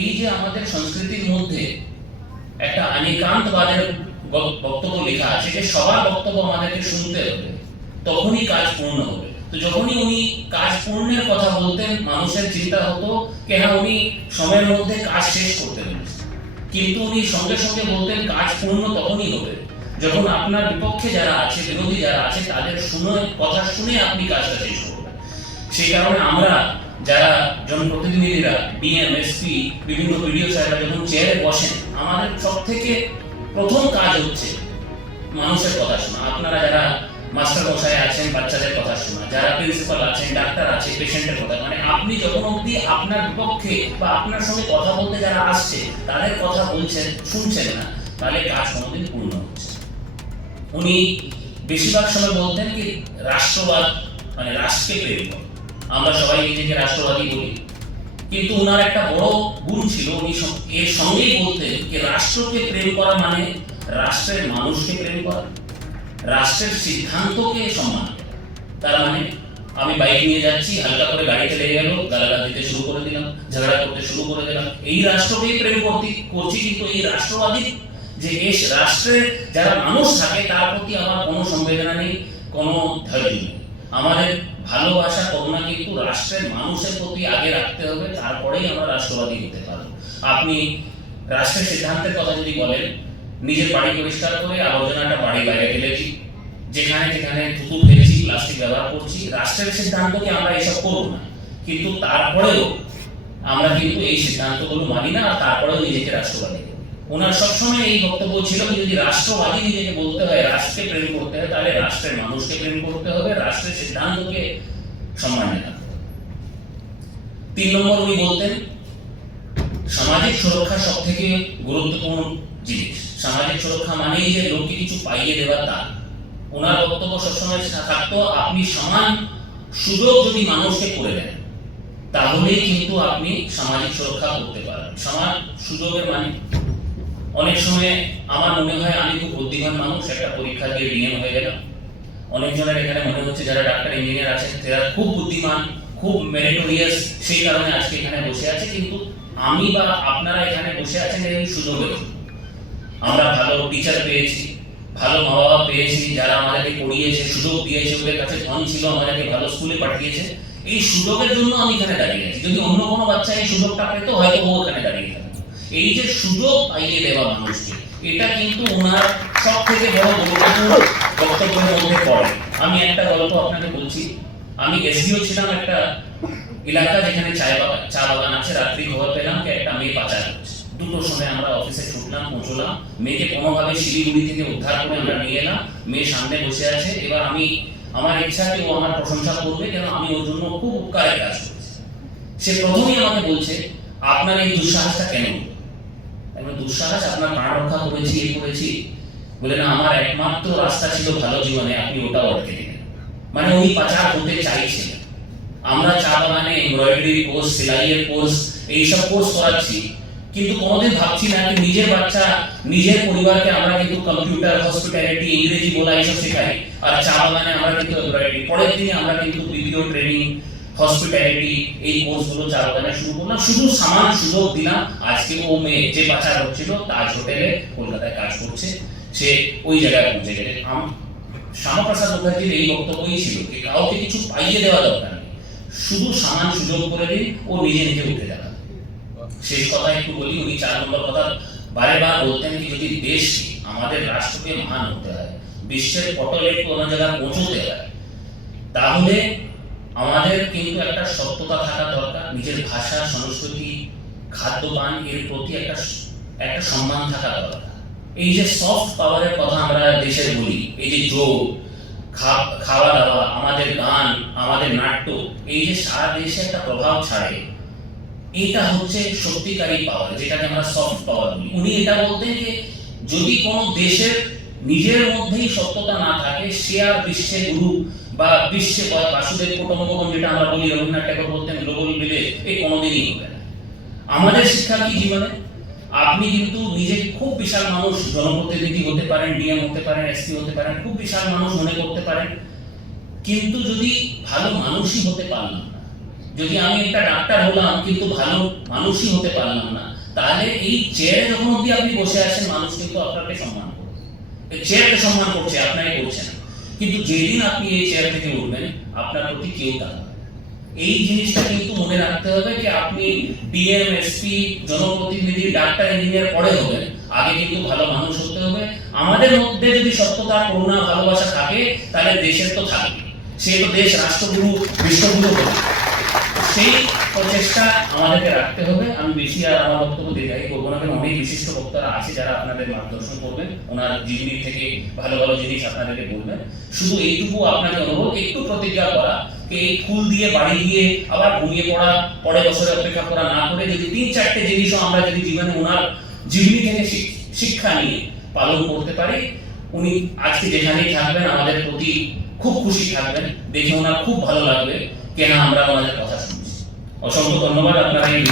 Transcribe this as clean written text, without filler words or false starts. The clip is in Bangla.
এই যে আমাদের সংস্কৃতির মধ্যে একটা আনিকান্তবাদের বক্তব্য লেখা আছে যে সবার বক্তব্য আমাদেরকে শুনতে হবে, তখনই কাজ পূর্ণ হবে। তো যখনই উনি কাজ পূর্ণের কথা বলতেন, মানুষের চিন্তা হতো যে হ্যাঁ উনি সময়ের মধ্যে কাজ শেষ করতে পেরেছেন, কিন্তু উনি সঙ্গে সঙ্গে বলতেন কাজ পূর্ণ তখনই হবে যখন আপনার বিপক্ষে যারা আছে, বিরোধী যারা আছে, তাদের কথা শুনে আপনি কাজটা শেষ করবেন। সেই কারণে আমরা যারা জনপ্রতিনিধিরা, ডিএম, এসপি, বিভিন্ন ভিডিও সাহেবরা যখন চেয়ারে বসেন, আমাদের সব থেকে প্রথম কাজ হচ্ছে মানুষের কথা শোনা। আপনারা যারা মাস্টার মশাই আছেন, বাচ্চাদের কথা শোনা, যারা প্রিন্সিপাল আছেন, ডাক্তার আছে, পেশেন্টের কথা, মানে আপনি যখন অবধি আপনার বিপক্ষে বা আপনার সঙ্গে কথা বলতে যারা আসছে তাদের কথা বলছেন, শুনছেন না, তাহলে কাজ কোনোদিন পূর্ণ হচ্ছে। উনি বেশিরভাগ সময় বলতেন কি রাষ্ট্রবাদ মানে রাষ্ট্রকে প্রেম করো। আমরা সবাই নিজেকে রাষ্ট্রবাদী বলি, কিন্তু ওনার একটা বড় গুণ ছিল, উনি এর সঙ্গেই বলতেন যে রাষ্ট্রকে প্রেম করা মানে রাষ্ট্রের মানুষকে প্রেম করা, রাষ্ট্রের সিদ্ধান্তকে সম্মান করা। তার মানে আমি বাইক নিয়ে যাচ্ছি, হালকা করে গাড়িতে লেগে গেল, গালাগাল দিতে শুরু করে দিলাম, ঝগড়া করতে শুরু করে দিলাম, এই রাষ্ট্রকেই প্রেম করছি, কিন্তু এই রাষ্ট্রবাদী যে রাষ্ট্রের যারা মানুষ থাকে তার প্রতি আমার কোনো সংবেদনা নেই, কোনো ধৈর্য নেই। আমাদের ভালোবাসা করুণা কিন্তু রাষ্ট্রের মানুষের প্রতি আগে রাখতে হবে, তারপরেই আমরা রাষ্ট্রবাদী হতে পারবো। আপনি রাষ্ট্রের সিদ্ধান্তের কথা যদি বলেন, নিজের বাড়ি পরিষ্কার করে আবর্জনাটা বাড়ির বাইরে ফেলেছি, যেখানে যেখানে থুতু ফেলেছি, প্লাস্টিক ব্যবহার করছি, রাষ্ট্রের সিদ্ধান্তকে আমরা এসব করবো না, কিন্তু তারপরেও আমরা কিন্তু এই সিদ্ধান্তগুলো মানি না, আর তারপরেও নিজেকে রাষ্ট্রবাদী। ওনার সবসময় এই বক্তব্য ছিল যদি রাষ্ট্রবাদী নিজেকে বলতে হয়, রাষ্ট্রকে প্রেম করতে হয়, তাহলে রাষ্ট্রের মানুষকে প্রেম করতে হবে, রাষ্ট্রের সিদ্ধান্তকে সম্মান জানাতে হবে। 3 নম্বর উনি বলতেন সামাজিক সুরক্ষা সব থেকে গুরুত্বপূর্ণ জিনিস। সামাজিক সুরক্ষা মানেই যে লোককে কিছু পাইয়ে দেওয়া তা। ওনার বক্তব্য সবসময় থাকতো আপনি সমান সুযোগ যদি মানুষকে করে দেন, তাহলেই কিন্তু আপনি সামাজিক সুরক্ষা করতে পারেন। সমান সুযোগের মানে অনেক সময় আমার মনে হয় আমি খুব বুদ্ধিমান মানুষ, একটা পরীক্ষা দিয়ে ডিএম হয়ে গেলাম। অনেকজনের এখানে মনে হচ্ছে যারা ডাক্তার, ইঞ্জিনিয়ার আছেন তারা খুব বুদ্ধিমান, খুব মেরিটোরিয়াস, সেই কারণে আজকে এখানে বসে আছে, কিন্তু আমি বা আপনারা এখানে বসে আছেন এই সুযোগের। আমরা ভালো টিচার পেয়েছি, ভালো মা বাবা পেয়েছি, যারা আমাদেরকে পড়িয়েছে, সুযোগ দিয়েছে, ওদের কাছে ধন ছিল, আমাদেরকে ভালো স্কুলে পাঠিয়েছে। এই সুযোগের জন্য আমি এখানে দাঁড়িয়ে আছি। যদি অন্য কোনো বাচ্চা এই সুযোগটা পেত, হয়তো ও এখানে দাঁড়িয়ে থাকতো। এই যে সুযোগ পাইয়ে দেওয়া মানুষকে, এটা কিন্তু ওনার সব থেকে বড় গুরুত্বপূর্ণ বক্তব্যের মধ্যে পড়ে। আমি একটা গল্প আপনাকে বলছি। আমি এসডিও ছিলাম একটা এলাকা যেখানে চা বাগান আছে। রাত্রি খবর পেলাম যে একটা মেয়ে পাচার হচ্ছে। 2টোর সময় আমরা অফিসে ছুটলাম, পৌঁছলাম, মেয়েকে কোনোভাবে শিলিগুড়ি থেকে উদ্ধার করে আমরা নিয়ে এলাম। মেয়ে সামনে বসে আছে। এবার আমার ইচ্ছা যে ও আমার প্রশংসা করবে, কেন আমি ওর জন্য খুব উপকারের কাজ করেছি। সে প্রথমেই আমাকে বলছে আপনার এই দুঃসাহসটা কেন? দুঃসাহস, আপনার প্রাণ রক্ষা করেছি, এই করেছি। বলে না, আমার একমাত্র রাস্তা ছিল ভালো জীবনে, আপনি ওটা অটকে দিলেন। মানে উনি পাচার করতে চাইছিলেন। আমরা চা বাগানে এমব্রয়ডারি কোর্স, সেলাইয়ের কোর্স, এইসব কোর্স করাচ্ছি, কিন্তু কোনোদিন ভাবছি না যে নিজের বাচ্চা, নিজের পরিবারকে আমরা কিন্তু কম্পিউটার, হসপিটালিটি, ইংরেজি বলা এইসব শেখাই, আর চা বাগানে আমরা কিন্তু এমব্রয়ডারি। পরের দিনে আমরা কিন্তু ভিডিও ট্রেনিং, হসপিটালিটি, এই কোর্সগুলো চা বাগানে শুরু করলাম। শুধু সামান সুযোগ দিলাম। আজকে ও মেয়ে যে পাচার হচ্ছিল তাজ হোটেলে কলকাতায় কাজ করছে, সে ওই জায়গায় পৌঁছে গেছে। শ্যামাপ্রসাদ মুখার্জির এই বক্তব্যই ছিল যে কাউকে কিছু পাইয়ে দেওয়া দরকার নেই, শুধু সামান সুযোগ করে দিন, ও নিজে নিজে উঠে যাবে। শেষ কথা একটু বলি, উনি 4 নম্বর কথা বারবার বলতেন কি যদি দেশকে, আমাদের রাষ্ট্রকে মহান হতে হয়, বিশ্বের পটলে কোনো জায়গায় পৌঁছতে হয়, তাহলে আমাদের কিন্তু একটা সত্যতা থাকা দরকার। নিজের ভাষা, সংস্কৃতি, খাদ্যপান এর প্রতি একটা সম্মান থাকা দরকার। এই যে সফট পাওয়ারের কথা আমরা দেশের বলি, এই যে যোগ, খাওয়া দাওয়া, আমাদের গান, আমাদের নাট্য, এই যে সারা দেশে একটা প্রভাব ছাড়ে, এটা হচ্ছে সত্যিকারী পাওয়ার, যেটাকে আমরা সফট পাওয়ার বলি। উনি এটা বলতেন যে যদি কোনো দেশের নিজের মধ্যেই সত্যতা না থাকে, সে আর বিশ্বে গুরু বা বিশ্বে বাসুদেব কুটুম্বকম, যেটা আমরা বলি, রবীন্দ্রনাথ ঠাকুর বলতেন গ্লোবাল ভিলেজ, এই কোনোদিনই হবে না। আমাদের শিক্ষা কি জীবনে? আপনি কিন্তু নিজে খুব বিশাল মানুষ, জনপ্রতিনিধি হতে পারেন, ডিএম হতে পারেন, এসপি হতে পারেন, খুব বিশাল মানুষ মনে করতে পারেন, কিন্তু যদি ভালো মানুষই হতে পারলাম না, যদি আমি একটা ডাক্তার হলাম কিন্তু ভালো মানুষই হতে পারলাম না, তাহলে এই চেয়ারে যখন অব্দি আপনি বসে আছেন মানুষ কিন্তু আপনাকে সম্মান করবে, চেয়ারকে সম্মান করছে, আপনাকে করছে না। কিন্তু যেদিন আপনি এই চেয়ার থেকে উঠবেন আপনার প্রতি কেউ তাকাবে। এই জিনিসটা কিন্তু মনে রাখতে হবে যে আপনি ডিএম, এসপি, জনপ্রতিনিধি, ডাক্তার, ইঞ্জিনিয়ার পরে হবেন, আগে কিন্তু ভালো মানুষ হতে হবে। আমাদের মধ্যে যদি সত্যতা, করুণা, ভালোবাসা থাকে তাহলে দেশের তো থাকবে, সে তো দেশ রাষ্ট্রগুরু, বিশ্বগুরু হবে। সেই প্রচেষ্টা আমাদেরকে রাখতে হবে। আমি বেশি আর আমার বক্তব্য দীর্ঘায়ী করবো না, কারণ অনেক বিশিষ্ট বক্তারা আছে যারা আপনাদের মার্গদর্শন করবেন, ওনার জীবনী থেকে ভালো ভালো জিনিস আপনাদেরকে বলবেন। শুধু এইটুকু আপনাকে অনুরোধ, একটু প্রতিজ্ঞা করা, এই ফুল দিয়ে বাড়ি গিয়ে আবার ঘুমিয়ে পড়া, পরের বছরে অপেক্ষা করা না করে যদি 3-4টে জিনিসও আমরা যদি জীবনে ওনার জীবনী থেকে শিক্ষা নিয়ে পালন করতে পারি, উনি আজকে যেখানেই থাকবেন আমাদের প্রতি খুব খুশি থাকবেন, দেখে ওনার খুব ভালো লাগবে যে হ্যাঁ আমরা ওনাদের কথা শুনছি। অসংখ্য ধন্যবাদ আপনারা এই